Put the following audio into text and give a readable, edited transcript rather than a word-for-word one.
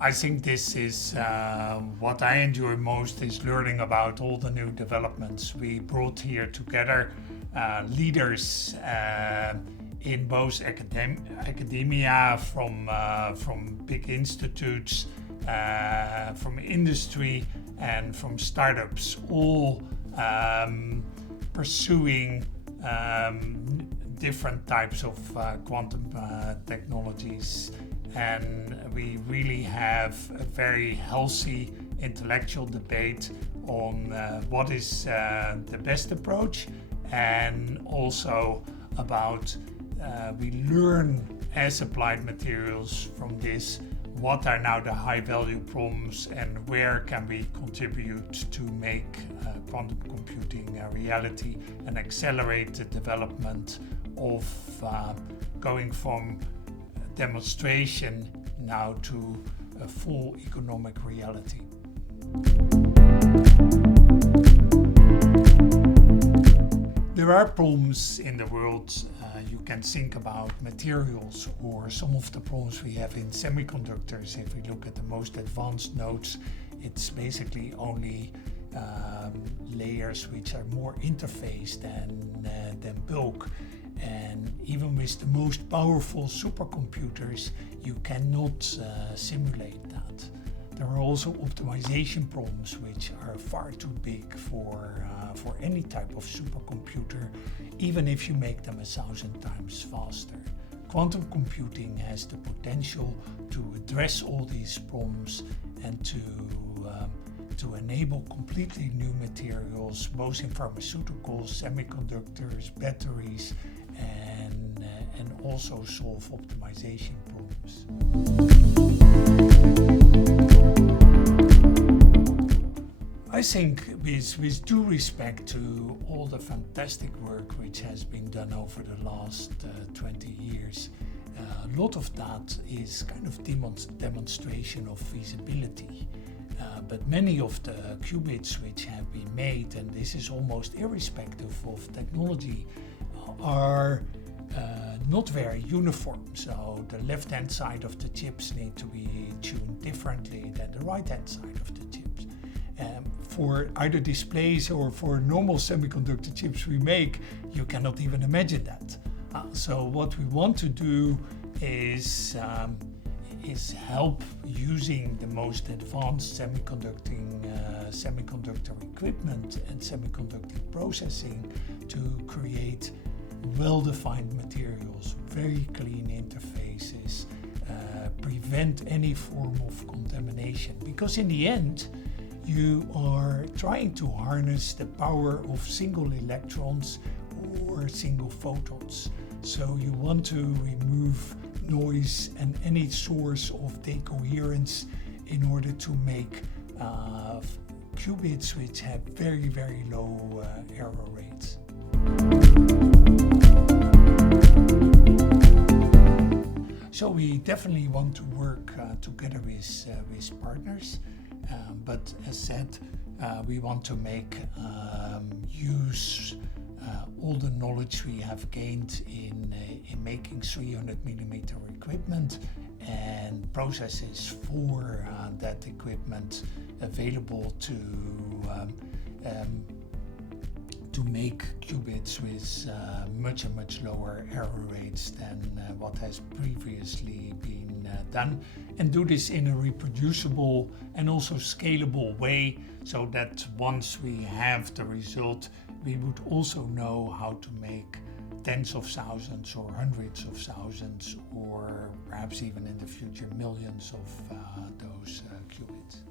I think this is what I enjoy most, is learning about all the new developments. We brought here together leaders in both academia, from big institutes, from industry, and from startups, all pursuing different types of quantum technologies. And we really have a very healthy intellectual debate on what is the best approach, and also about we learn as applied materials from this what are now the high value problems and where can we contribute to make quantum computing a reality and accelerate the development of going from demonstration now to a full economic reality. There are problems in the world. You can think about materials, or some of the problems we have in semiconductors. If we look at the most advanced nodes, it's basically only layers which are more interface than bulk. And even with the most powerful supercomputers, you cannot simulate that. There are also optimization problems which are far too big for any type of supercomputer, even if you make them 1,000 times faster. Quantum computing has the potential to address all these problems and to enable completely new materials, both in pharmaceuticals, semiconductors, batteries, and also solve optimization problems. I think with due respect to all the fantastic work which has been done over the last 20 years, a lot of that is kind of demonstration of feasibility. But many of the qubits which have been made, and this is almost irrespective of technology, are not very uniform. So the left-hand side of the chips need to be tuned differently than the right-hand side of the chips. For either displays or for normal semiconductor chips we make, you cannot even imagine that. So what we want to do is help using the most advanced semiconductor equipment and semiconductor processing to create well-defined materials, very clean interfaces, prevent any form of contamination. Because in the end, you are trying to harness the power of single electrons or single photons. So you want to remove noise and any source of decoherence in order to make qubits which have very, very low error rates. So we definitely want to work together with partners, but as said, we want to make use all the knowledge we have gained in making 300mm equipment and processes for that equipment available to make qubits with much lower error rates than what has previously been done, and do this in a reproducible and also scalable way, so that once we have the result, we would also know how to make tens of thousands or hundreds of thousands, or perhaps even in the future millions of those qubits.